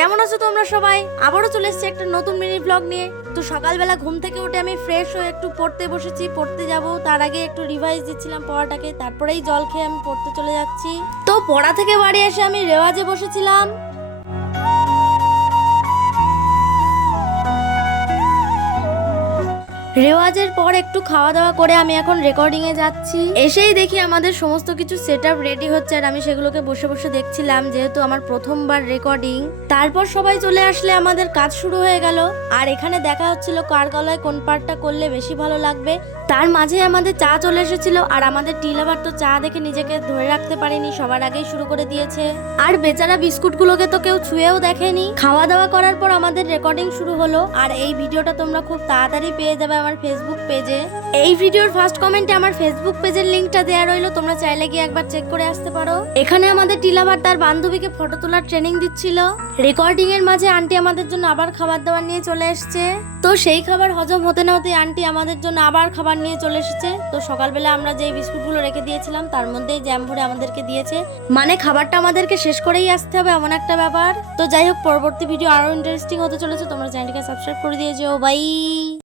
কেমন আছো তোমরা সবাই? আবারও চলে এসেছি একটা নতুন মিনি ব্লগ নিয়ে। তো সকালবেলা ঘুম থেকে উঠে আমি ফ্রেশ হয়ে একটু পড়তে বসেছি, পড়তে যাব। তার আগে একটু রিভাইজ দিচ্ছিলাম পড়াটাকে, তারপরেই জল খেয়ে আমি পড়তে চলে যাচ্ছি। তো পড়া থেকে বাড়ি এসে আমি রেওয়াজে বসেছিলাম। রেওয়াজের পর একটু খাওয়া দাওয়া করে আমি এখন রেকর্ডিং এ যাচ্ছি। এসেই দেখি আমাদের সমস্ত কিছু সেটআপ রেডি হচ্ছে, আর আমি সেগুলোকে বসে বসে দেখছিলাম, যেহেতু আমার প্রথমবার রেকর্ডিং। তারপর সবাই চলে আসলে আমাদের কাজ শুরু হয়ে গেল। আর এখানে দেখা হচ্ছিল কার গলায় কোন পার্টটা করলে বেশি ভালো লাগবে। তার মাঝে আমাদের চা চলে এসেছিল, আর আমাদের টিলাবার তো চা দেখে নিজেকে ধরে রাখতে পারেনি, সবার আগেই শুরু করে দিয়েছে। আর বেচারা বিস্কুটগুলোকে তো কেউ ছুঁয়েও দেখেনি। খাওয়া দাওয়া করার পর আমাদের রেকর্ডিং শুরু হলো, আর এই ভিডিওটা তোমরা খুব তাড়াতাড়ি পেয়ে যাবে আমার ফেসবুক পেজে। এই ভিডিওর ফার্স্ট কমেন্টে আমার ফেসবুক পেজের লিংকটা দেওয়া রইলো, তোমরা চাইলে গিয়ে একবার চেক করে আসতে পারো। এখানে আমাদের টিলাবার তার বান্ধবীকে ফটো তোলার ট্রেনিং দিচ্ছিল। রেকর্ডিং এর মাঝে আন্টি আমাদের জন্য আবার খাবার দাবার নিয়ে চলে এসেছে। তো সেই খাবার হজম হতে না হতে আন্টি আমাদের জন্য আবার খাবার নিয়ে চলে এসেছে। তো সকালবেলা আমরা যে বিস্কুটগুলো রেখে দিয়েছিলাম তার মধ্যেই জ্যাম ভরে আমাদেরকে দিয়েছে, মানে খাবারটা আমাদেরকে শেষ করেই আসতে হবে, এমন একটা ব্যাপার। তো যাই হোক, পরবর্তী ভিডিও আরো ইন্টারেস্টিং হতে চলেছে, তোমরা চ্যানেলটিকে সাবস্ক্রাইব করে দিয়ে যেও। বাই।